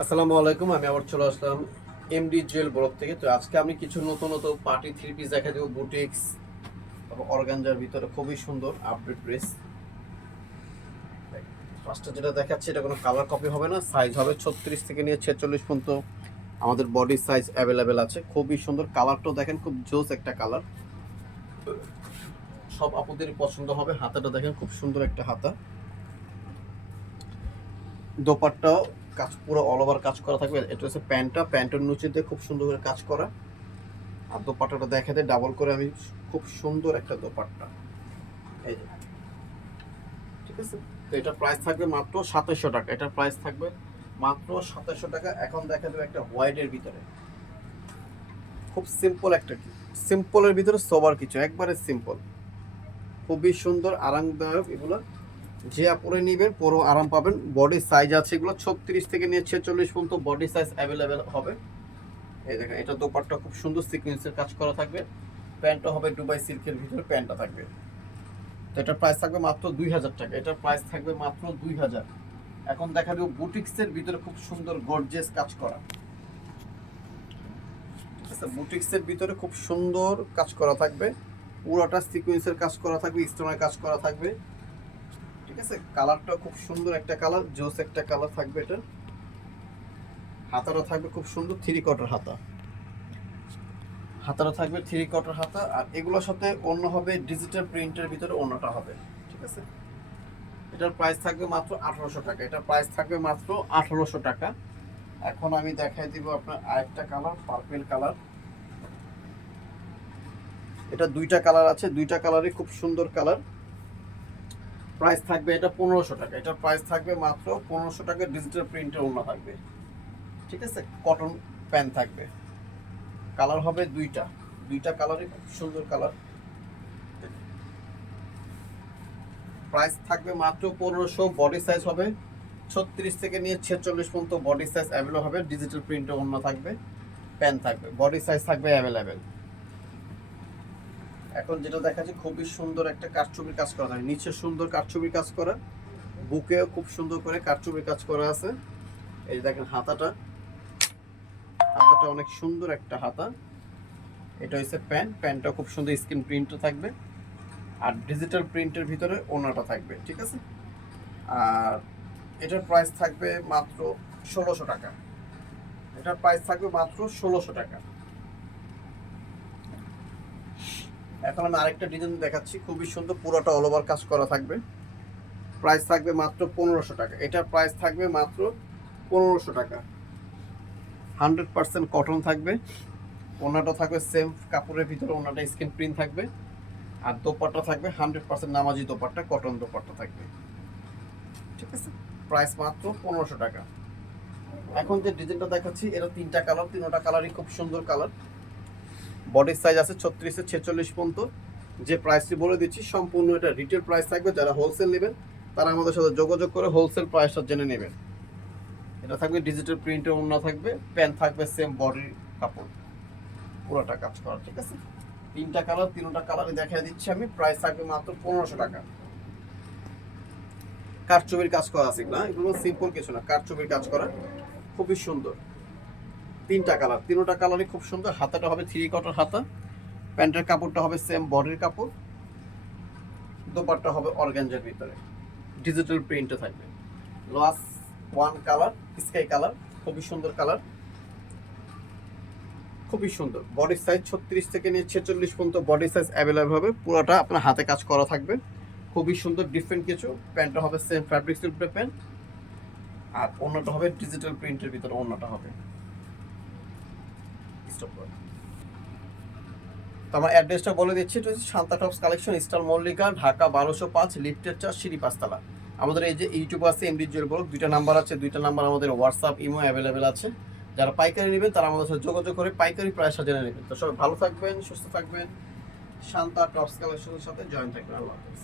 আসসালামু আলাইকুম, আমি আবার চলে আসলাম এমডি জুয়েল ব্লগ থেকে। তো আজকে আমি কিছু নতুন নতুন পার্টি থ্রি পিস দেখা দেবো, বুটিক্স অর্গানজার ভিতরে খুবই সুন্দর আপডেট ড্রেস। ফার্স্টে যেটা দেখাচ্ছি এটা কোনো কালার কপি হবে না, সাইজ হবে 36 থেকে নিয়ে 46 পর্যন্ত আমাদের বডি সাইজ অ্যাভেলেবেল আছে। খুবই সুন্দর, কালারটাও দেখেন খুব জোস একটা কালার, সব আপুদেরই পছন্দ হবে। হাতাটা দেখেন খুব সুন্দর একটা হাতা, দোপাট্টাও কাজ পুরো অল ওভার কাজ করা থাকবে। এটা হচ্ছে প্যান্টের নিচে দিয়ে খুব সুন্দর করে কাজ করা। আর দোপাট্টাটা দেখাতে ডাবল করে আমি, খুব সুন্দর একটা দোপাট্টা, এই যে, ঠিক আছে। তো এটার প্রাইস থাকবে মাত্র 2700 টাকা। এটার প্রাইস থাকবে মাত্র 2700 টাকা। এখন দেখা যাবে একটা হোয়াইটের ভিতরে, খুব সিম্পল একটা, সিম্পলের ভিতরে সবার কিছু, একবারে সিম্পল, খুবই সুন্দর আরামদায়ক। এগুলো যে আপুরে নেবেন পুরো আরাম পাবেন। বডি সাইজ আছে এগুলো 36 থেকে নিয়ে 46 পর্যন্ত বডি সাইজ অ্যাভেলেবেল হবে। এই দেখেন, এটা দোপাট্টা খুব সুন্দর সিকোয়েন্সের কাজ করা থাকবে। প্যান্টটা হবে দুবাই সিল্কের ভিতরে প্যান্টটা থাকবে। তো এটার প্রাইস থাকবে মাত্র 2000 টাকা। এটার প্রাইস থাকবে মাত্র 2000। এখন দেখা দেবো বুটিক্সের ভিতরে খুব সুন্দর গর্জিয়াস কাজ করা, ঠিক আছে। বুটিক্সের ভিতরে খুব সুন্দর কাজ করা থাকবে, পুরোটা সিকোয়েন্সের কাজ করা থাকবে, স্টোনের কাজ করা থাকবে, ঠিক আছে। কালারটা খুব সুন্দর একটা কালার, জোস একটা কালার থাকবে এটা। হাতাটা থাকবে খুব সুন্দর থ্রি কোয়ার্টার হাতা, হাতাটা থাকবে থ্রি কোয়ার্টার হাতা। আর এগুলোর সাথে অন্য হবে ডিজিটাল প্রিন্টের ভিতরে অন্যটা হবে, ঠিক আছে। এটার প্রাইস থাকবে মাত্র 1800 টাকা। এটার প্রাইস থাকবে মাত্র 1800 টাকা। এখন আমি দেখাই দিব আপনার আরেকটা কালার, পার্পল কালার। এটা দুইটা কালার আছে, দুইটা কালারই খুব সুন্দর কালার। প্রাইস থাকবে এটা 1500 টাকা। এটার প্রাইস থাকবে মাত্র 1500 টাকা। ডিজিটাল প্রিন্টের অন্য থাকবে, ঠিক আছে। কটন প্যান্ট থাকবে, কালার হবে দুইটা, দুইটা কালারই খুব সুন্দর কালার। প্রাইস থাকবে মাত্র 1500। বডি সাইজ হবে 36 থেকে নিয়ে 46 পর্যন্ত বডি সাইজ অ্যাভেলেবল হবে। ডিজিটাল প্রিন্টও অন্য থাকবে, প্যান্ট থাকবে, বডি সাইজ থাকবে অ্যাভেলেবেল। এখন যেটা দেখাচ্ছি খুবই সুন্দর একটা কারচুপির কাজ করা থাকে, নিচে সুন্দর কারচুপির কাজ করা, বুকেও খুব সুন্দর করে কারচুপির কাজ করা আছে। এই যে দেখেন হাতাটা, হাতাটা অনেক সুন্দর একটা হাতা। এটা হচ্ছে প্যান্ট, প্যান্টটা খুব সুন্দর স্ক্রিন প্রিন্টও থাকবে। আর ডিজিটাল প্রিন্টের ভিতরে ওনাটা থাকবে, ঠিক আছে। আর এটার প্রাইস থাকবে মাত্র 1600 টাকা। এটার প্রাইস থাকবে মাত্র 1600 টাকা। এখন আমি আরেকটা ডিজাইন দেখাচ্ছি, খুবই সুন্দর, পুরোটা অল ওভার কাজ করা থাকবে। প্রাইস থাকবে মাত্র 1500 টাকা। এটার প্রাইস থাকবে মাত্র 1500 টাকা। 100% কটন থাকবে। ওনাটা থাকবে সেম কাপড়ের ভিতরে, ওনাটা স্ক্রিন প্রিন্ট থাকবে। আর দোপাট্টা থাকবে 100% নামাজি দোপাট্টা, কটন দোপাট্টা থাকবে, ঠিক আছে। প্রাইস মাত্র 1500 টাকা। এখন যে ডিজাইনটা দেখাচ্ছি এটা তিনটা কালার, তিনটা কালারই খুব সুন্দর কালার। বডির সাইজ আছে 36 থেকে 46 পর্যন্ত। যে প্রাইসটি বলে দিচ্ছি সম্পূর্ণ এটা রিটেল প্রাইস থাকবে। যারা হোলসেল নেবেন তারা আমাদের সাথে যোগাযোগ করে হোলসেল প্রাইসটা জেনে নেবেন। এটা থাকবে ডিজিটাল প্রিন্টের ওড়না থাকবে, প্যান্ট থাকবে সেম বডির কাপড়, পুরোটা কাজ করা, ঠিক আছে। তিনটা কালার, তিনটা কালারই দেখাই দিচ্ছি আমি। প্রাইস থাকবে মাত্র 1500 টাকা। কারচুপির কাজ করা আছে না, এগুলো সিম্পল কিছু না, কারচুপির কাজ করা, খুবই সুন্দর। তিনটা কালার, তিনটা কালারই খুব সুন্দর। হাতাটা হবে থ্রি কোয়ার্টার হাতা, প্যান্টের কাপড়টা হবে সেম বডির কাপড়, দোপাট্টা হবে অর্গানজার ভিতরে, ডিজিটাল প্রিন্টে থাকবে। Last one colour sky colour, খুবই সুন্দর কালার, খুবই সুন্দর। বডি সাইজ 36 থেকে নিয়ে 46 পর্যন্ত বডি সাইজ অ্যাভেলেবল হবে। পুরোটা আপনার হাতে কাজ করা থাকবে, খুবই সুন্দর ডিফারেন্ট কিছু। প্যান্টটা হবে সেম ফ্যাব্রিক সিল্কের প্যান্ট। আর অন্যটা হবে ডিজিটাল প্রিন্টের ভিতরে, অন্যটা হবে। তো আমার অ্যাড্রেসটা বলে দিচ্ছি, এটা হচ্ছে Shanta tops collection, star Mallika, Dhaka 1205, লিফটের 4, সিঁড়ি 5 তলা। আমাদের এই যে ইউটিউব আছে এমডি জুয়েল ব্লগ, দুইটা নাম্বার আছে, দুইটা নাম্বার আমাদের হোয়াটসঅ্যাপ ইমো অ্যাভেলেবেল আছে। যারা পাইকারি নেবেন তারা আমাদের সাথে যোগাযোগ করে পাইকারি প্রাইসটা জেনে নেবেন। তো সবাই ভালো থাকবেন, সুস্থ থাকবেন, শান্তা টপস কালেকশনের সাথে জয়েন থাকবেন। আল্লাহ হাফেজ।